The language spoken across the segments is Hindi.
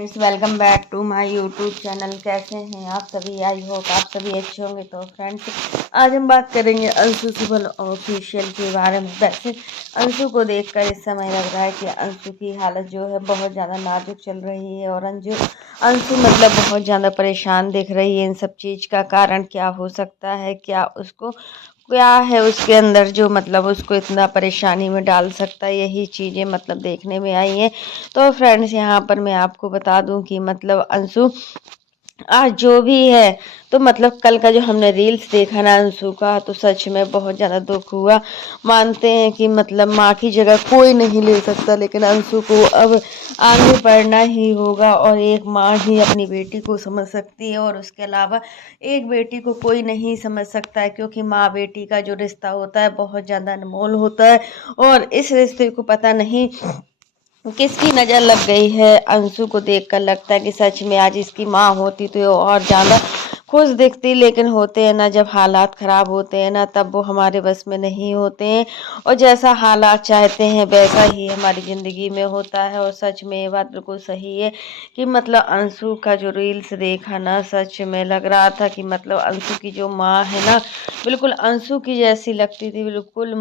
Friends, welcome back to my YouTube channel. कैसे हैं आप सभी? आई होप आप सभी अच्छे होंगे। तो फ्रेंड्स, आज हम बात करेंगे अंशु सिबल ऑफिशियल के बारे में। वैसे अंशु को देखकर इस समय लग रहा है कि अंशु की हालत जो है बहुत ज़्यादा नाजुक चल रही है और अंशु बहुत ज़्यादा परेशान दिख रही है। इन सब चीज़ का कारण क्या हो सकता है? क्या है उसके अंदर जो उसको इतना परेशानी में डाल सकता है? यही चीज़ें देखने में आई हैं। तो फ्रेंड्स, यहाँ पर मैं आपको बता दूं कि अंशु आज जो भी है, तो कल का जो हमने रील्स देखा ना अंशु का, तो सच में बहुत ज़्यादा दुख हुआ। मानते हैं कि माँ की जगह कोई नहीं ले सकता, लेकिन अंशु को अब आगे बढ़ना ही होगा और एक माँ ही अपनी बेटी को समझ सकती है और उसके अलावा एक बेटी को कोई नहीं समझ सकता है, क्योंकि माँ बेटी का जो रिश्ता होता है बहुत ज़्यादा अनमोल होता है। और इस रिश्ते को पता नहीं किसकी नज़र लग गई है। अंशु को देखकर लगता है कि सच में आज इसकी माँ होती तो ये और ज़्यादा खुश दिखती, लेकिन होते हैं ना, जब हालात ख़राब होते हैं ना, तब वो हमारे बस में नहीं होते हैं और जैसा हालात चाहते हैं वैसा ही हमारी ज़िंदगी में होता है। और सच में ये बात बिल्कुल सही है कि अंशु का जो रील्स देखा ना, सच में लग रहा था कि अंशु की जो माँ है ना, बिल्कुल अंशु की जैसी लगती थी। बिल्कुल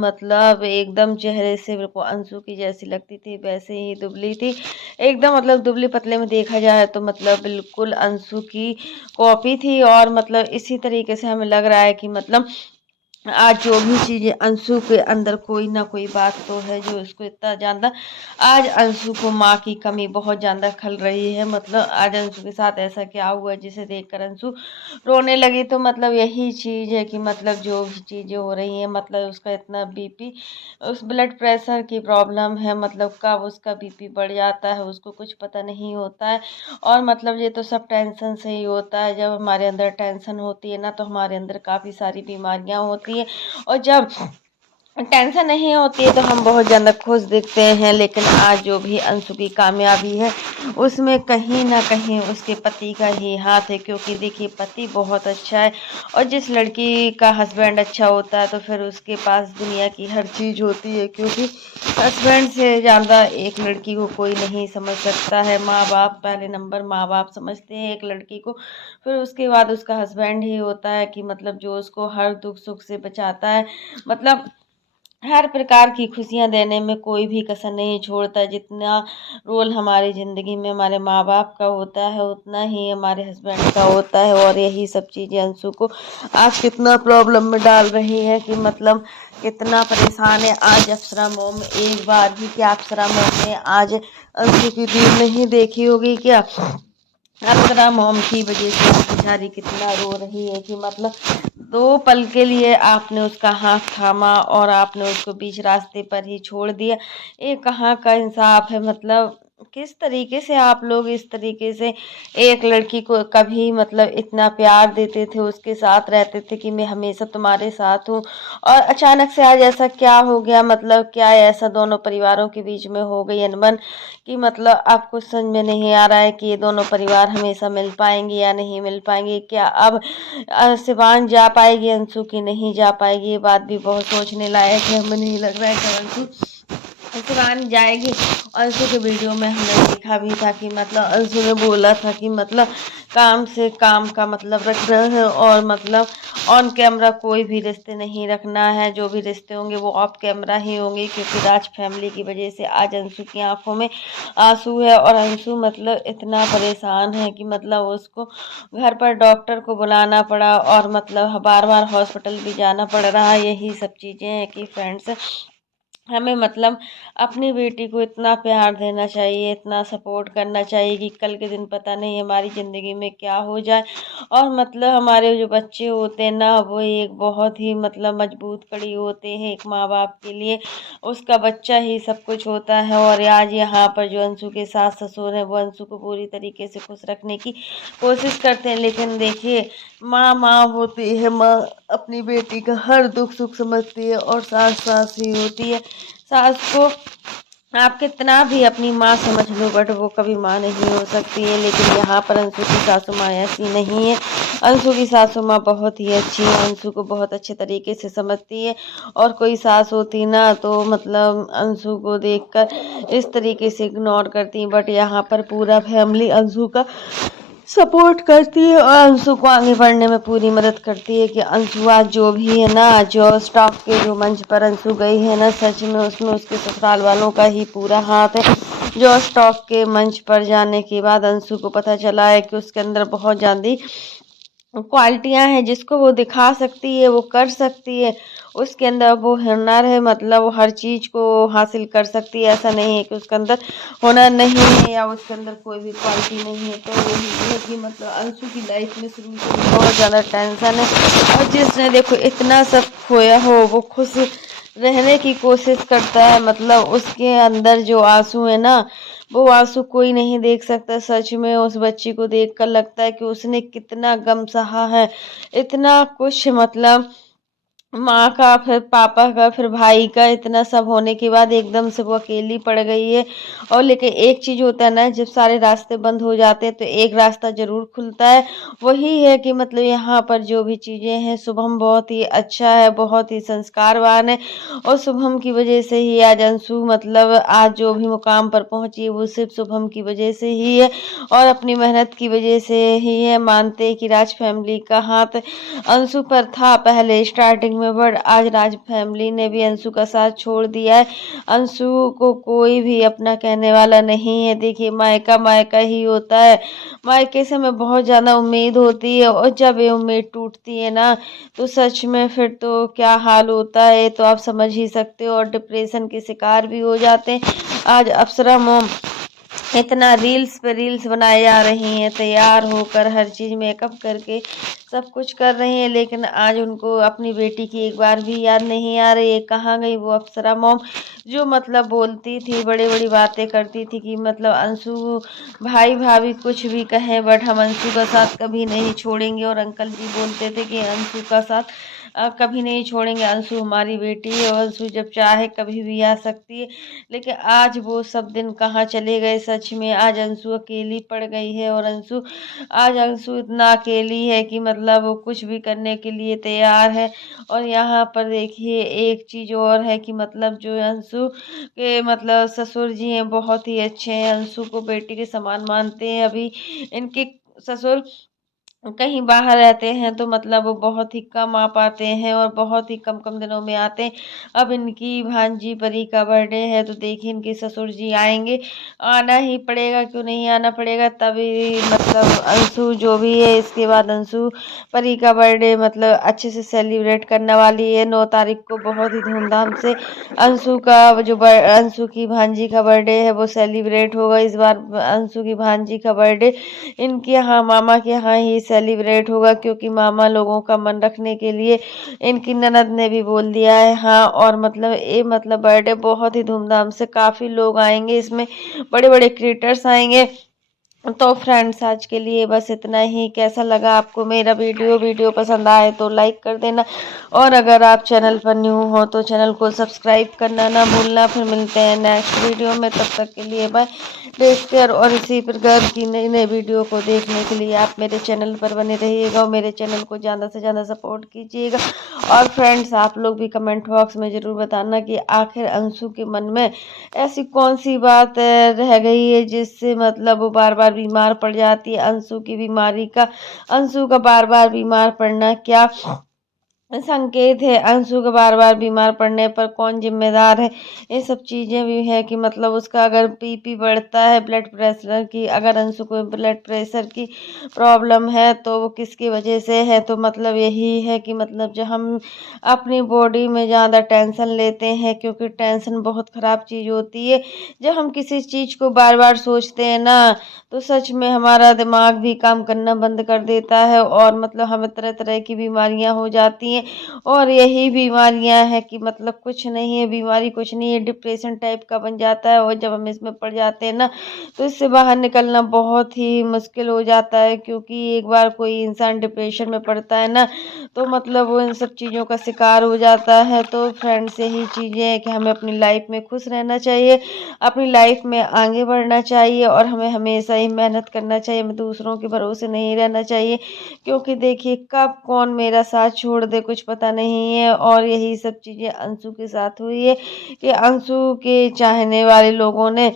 एकदम चेहरे से बिल्कुल अंशु की जैसी लगती थी, वैसे ही दुबली थी एकदम। दुबली पतले में देखा जाए तो बिल्कुल अंशु की कॉपी थी। और इसी तरीके से हमें लग रहा है कि आज जो भी चीज़ें अंशु के अंदर कोई ना कोई बात तो है जो इसको इतना ज़्यादा, आज अंशु को माँ की कमी बहुत ज़्यादा खल रही है। आज अंशु के साथ ऐसा क्या हुआ जिसे देखकर अंशु रोने लगी? तो यही चीज़ है कि जो भी चीज़ें हो रही हैं, उसका इतना बीपी, उस ब्लड प्रेशर की प्रॉब्लम है। कब उसका बीपी बढ़ जाता है उसको कुछ पता नहीं होता है। और ये तो सब टेंशन से ही होता है। जब हमारे अंदर टेंशन होती है ना, तो हमारे अंदर काफ़ी सारी बीमारियां होती हैं। और जब टेंशन नहीं होती है तो हम बहुत ज़्यादा खुश दिखते हैं। लेकिन आज जो भी अंशु की कामयाबी है, उसमें कहीं ना कहीं उसके पति का ही हाथ है। क्योंकि देखिए, पति बहुत अच्छा है और जिस लड़की का हस्बैंड अच्छा होता है तो फिर उसके पास दुनिया की हर चीज़ होती है। क्योंकि हस्बैंड से ज़्यादा एक लड़की को कोई नहीं समझ सकता है। माँ बाप पहले नंबर, माँ बाप समझते हैं एक लड़की को, फिर उसके बाद उसका हस्बैंड ही होता है कि जो उसको हर दुख सुख से बचाता है। मतलब हर प्रकार की खुशियां देने में कोई भी कसर नहीं छोड़ता। जितना रोल हमारी ज़िंदगी में हमारे माँ बाप का होता है, उतना ही हमारे हस्बैंड का होता है। और यही सब चीज़ें अंशु को आज कितना प्रॉब्लम में डाल रही है कि कितना परेशान है। आज अप्सरा मोम, एक बार भी क्या अप्सरा मोम ने आज अंशु की रील नहीं देखी होगी क्या? अप्सरा मोम की वजह से वो बेचारी कितना रो रही है कि दो पल के लिए आपने उसका हाथ थामा और आपने उसको बीच रास्ते पर ही छोड़ दिया। ये कहाँ का इंसाफ है? किस तरीके से आप लोग इस तरीके से एक लड़की को कभी इतना प्यार देते थे, उसके साथ रहते थे कि मैं हमेशा तुम्हारे साथ हूँ, और अचानक से आज ऐसा क्या हो गया? क्या ऐसा दोनों परिवारों के बीच में हो गई अनबन कि आपको समझ में नहीं आ रहा है कि ये दोनों परिवार हमेशा मिल पाएंगे या नहीं मिल पाएंगे? क्या अब शिवान जा पाएगी अंशु की नहीं जा पाएगी? ये बात भी बहुत सोचने लायक है। हमें नहीं लग रहा है कि अंशु शिवान जाएगी। अंशु के वीडियो में हमने देखा भी था कि अंशु ने बोला था कि काम से काम का रख रहे हैं और ऑन कैमरा कोई भी रिश्ते नहीं रखना है। जो भी रिश्ते होंगे वो ऑफ कैमरा ही होंगे। क्योंकि राज फैमिली की वजह से आज अंशु की आंखों में आंसू है और अंशु इतना परेशान है कि उसको घर पर डॉक्टर को बुलाना पड़ा और बार बार हॉस्पिटल भी जाना पड़ रहा है। यही सब चीज़ें हैं कि फ्रेंड्स, हमें अपनी बेटी को इतना प्यार देना चाहिए, इतना सपोर्ट करना चाहिए कि कल के दिन पता नहीं हमारी ज़िंदगी में क्या हो जाए। और हमारे जो बच्चे होते हैं ना, वो एक बहुत ही मजबूत कड़ी होते हैं एक माँ बाप के लिए। उसका बच्चा ही सब कुछ होता है। और आज यहाँ पर जो अंशु के सास ससुर हैं, वो अंशु को पूरी तरीके से खुश रखने की कोशिश करते हैं। लेकिन देखिए, माँ माँ होती है, माँ अपनी बेटी का हर दुख सुख समझती है और सास सास ही होती है। सास को आप कितना भी अपनी माँ समझ लो, बट वो कभी माँ नहीं हो सकती है। लेकिन यहाँ पर अंशु की सासू माँ ऐसी नहीं है। अंशु की सासू माँ बहुत ही अच्छी है, अंशु को बहुत अच्छे तरीके से समझती है। और कोई सास होती ना तो मतलब अंशु को देखकर इस तरीके से इग्नोर करती, बट यहाँ पर पूरा फैमिली अंशु का सपोर्ट करती है और अंशु को आगे बढ़ने में पूरी मदद करती है। कि अंशु आज जो भी है ना, जो स्टॉक के जो मंच पर अंशु गई है ना, सच में उसमें उसके ससुराल वालों का ही पूरा हाथ है। जो स्टॉक के मंच पर जाने के बाद अंशु को पता चला है कि उसके अंदर बहुत ज़्यादा क्वालिटियां हैं, जिसको वो दिखा सकती है, वो कर सकती है, उसके अंदर वो हुनर है, मतलब वो हर चीज़ को हासिल कर सकती है। ऐसा नहीं है कि उसके अंदर हुनर नहीं है या उसके अंदर कोई भी क्वालिटी नहीं है। तो यही है कि मतलब अंशु की लाइफ में शुरू से बहुत ज़्यादा टेंशन है, और जिसने देखो इतना सब खोया हो वो खुश रहने की कोशिश करता है। मतलब उसके अंदर जो आंसू है ना, वो आंसू कोई नहीं देख सकता। सच में उस बच्ची को देखकर लगता है कि उसने कितना गम सहा है, इतना कुछ, मतलब माँ का, फिर पापा का, फिर भाई का, इतना सब होने के बाद एकदम से वो अकेली पड़ गई है। और लेकिन एक चीज होता है ना, जब सारे रास्ते बंद हो जाते हैं तो एक रास्ता जरूर खुलता है। वही है कि मतलब यहाँ पर जो भी चीजें हैं, शुभम बहुत ही अच्छा है, बहुत ही संस्कारवान है, और शुभम की वजह से ही आज अंशु मतलब आज जो भी मुकाम पर पहुंची है वो सिर्फ शुभम की वजह से ही है, और अपनी मेहनत की वजह से ही है। मानते हैं कि राज फैमिली का हाथ अंशु पर था पहले स्टार्टिंग में, बट आज राज फैमिली ने भी अंशु का साथ छोड़ दिया है। अंशु को कोई भी अपना कहने वाला नहीं है। देखिए, मायका मायका ही होता है, मायके से हमें बहुत ज़्यादा उम्मीद होती है, और जब ये उम्मीद टूटती है ना, तो सच में फिर तो क्या हाल होता है तो आप समझ ही सकते हो, और डिप्रेशन के शिकार भी हो जाते हैं। आज अप्सरा मोम इतना रील्स पे रील्स बनाए जा रही हैं, तैयार होकर हर चीज़ मेकअप करके सब कुछ कर रही हैं, लेकिन आज उनको अपनी बेटी की एक बार भी याद नहीं आ रही है। कहाँ गई वो अप्सरा मोम जो मतलब बोलती थी, बड़ी बड़ी बातें करती थी कि मतलब अंशु भाई भाभी कुछ भी कहें बट हम अंशु का साथ कभी नहीं छोड़ेंगे। और अंकल जी बोलते थे कि अंशु का साथ कभी नहीं छोड़ेंगे, अंशु हमारी बेटी है और अंशु जब चाहे कभी भी आ सकती है। लेकिन आज वो सब दिन कहाँ चले गए। सच में आज अंशु अकेली पड़ गई है, और आज अंशु इतना अकेली है कि मतलब वो कुछ भी करने के लिए तैयार है। और यहाँ पर देखिए एक चीज़ और है कि मतलब जो अंशु के मतलब ससुर जी हैं बहुत ही अच्छे हैं, अंशु को बेटी के समान मानते हैं। अभी इनके ससुर कहीं बाहर रहते हैं तो मतलब वो बहुत ही कम आ पाते हैं, और बहुत ही कम कम दिनों में आते हैं। अब इनकी भांजी परी का बर्थडे है तो देखिए इनके ससुर जी आएंगे, आना ही पड़ेगा, क्यों नहीं आना पड़ेगा। तभी मतलब अंशु जो भी है, इसके बाद अंशु परी का बर्थडे मतलब अच्छे से सेलिब्रेट करने वाली है। 9 तारीख को बहुत ही धूमधाम से अंशु की भांजी का बर्थडे है वो सेलिब्रेट होगा। इस बार अंशु की भांजी का बर्थडे इनके यहाँ मामा के यहाँ ही सेलिब्रेट होगा, क्योंकि मामा लोगों का मन रखने के लिए इनकी ननद ने भी बोल दिया है हाँ। और मतलब ये मतलब बर्थडे बहुत ही धूमधाम से, काफ़ी लोग आएंगे, इसमें बड़े बड़े क्रिएटर्स आएंगे। तो फ्रेंड्स आज के लिए बस इतना ही। कैसा लगा आपको मेरा वीडियो पसंद आए तो लाइक कर देना, और अगर आप चैनल पर न्यू हो तो चैनल को सब्सक्राइब करना ना भूलना। फिर मिलते हैं नेक्स्ट वीडियो में, तब तक के लिए बाय, टेक केयर। और इसी प्रकार की नई नई वीडियो को देखने के लिए आप मेरे चैनल पर बने रहिएगा, और मेरे चैनल को ज़्यादा से ज़्यादा सपोर्ट कीजिएगा। और फ्रेंड्स आप लोग भी कमेंट बॉक्स में ज़रूर बताना कि आखिर अंशु के मन में ऐसी कौन सी बात रह गई है जिससे मतलब वो बार बार बीमार पड़ जाती है। अंशु का बार बार बीमार पड़ना क्या संकेत है, अंशु के बार बार बीमार पड़ने पर कौन जिम्मेदार है। ये सब चीज़ें भी है कि मतलब उसका अगर बीपी बढ़ता है, ब्लड प्रेशर की, अगर अंशु को ब्लड प्रेशर की प्रॉब्लम है तो वो किसकी वजह से है। तो मतलब यही है कि मतलब जो हम अपनी बॉडी में ज़्यादा टेंशन लेते हैं, क्योंकि टेंशन बहुत ख़राब चीज़ होती है। जब हम किसी चीज़ को बार बार सोचते हैं ना, तो सच में हमारा दिमाग भी काम करना बंद कर देता है, और मतलब हमें तरह तरह की बीमारियां हो जाती हैं। है और यही बीमारियां हैं कि मतलब कुछ नहीं है, बीमारी कुछ नहीं है, डिप्रेशन टाइप का बन जाता है और जब हम इसमें पड़ जाते हैं ना तो इससे बाहर निकलना बहुत ही मुश्किल हो जाता है, क्योंकि एक बार कोई इंसान डिप्रेशन में पड़ता है ना तो मतलब वो इन सब चीज़ों का शिकार हो जाता है। तो फ्रेंड्स यही चीज़ें हैं कि हमें अपनी लाइफ में खुश रहना चाहिए, अपनी लाइफ में आगे बढ़ना चाहिए और हमें हमेशा ही मेहनत करना चाहिए, हमें दूसरों के भरोसे नहीं रहना चाहिए, क्योंकि देखिए कब कौन मेरा साथ छोड़ दे कुछ पता नहीं है। और यही सब चीज़ें अंशु के साथ हुई है कि अंशु के चाहने वाले लोगों ने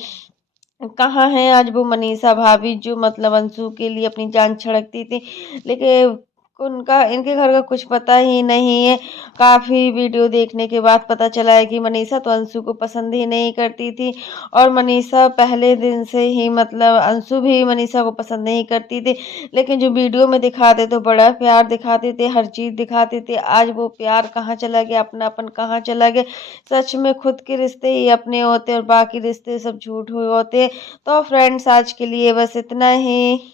कहाँ है आज वो मनीषा भाभी जो मतलब अंशु के लिए अपनी जान छिड़कती थी, लेकिन उनका इनके घर का कुछ पता ही नहीं है। काफ़ी वीडियो देखने के बाद पता चला है कि मनीषा तो अंशु को पसंद ही नहीं करती थी और मनीषा पहले दिन से ही मतलब अंशु भी मनीषा को पसंद नहीं करती थी, लेकिन जो वीडियो में दिखाते तो बड़ा प्यार दिखाते थे, हर चीज़ दिखाते थे। आज वो प्यार कहाँ चला गया, अपनापन कहाँ चला गया। सच में खुद के रिश्ते ही अपने होते हैं और बाकी रिश्ते सब झूठ हुए होते हैं। तो फ्रेंड्स आज के लिए बस इतना ही।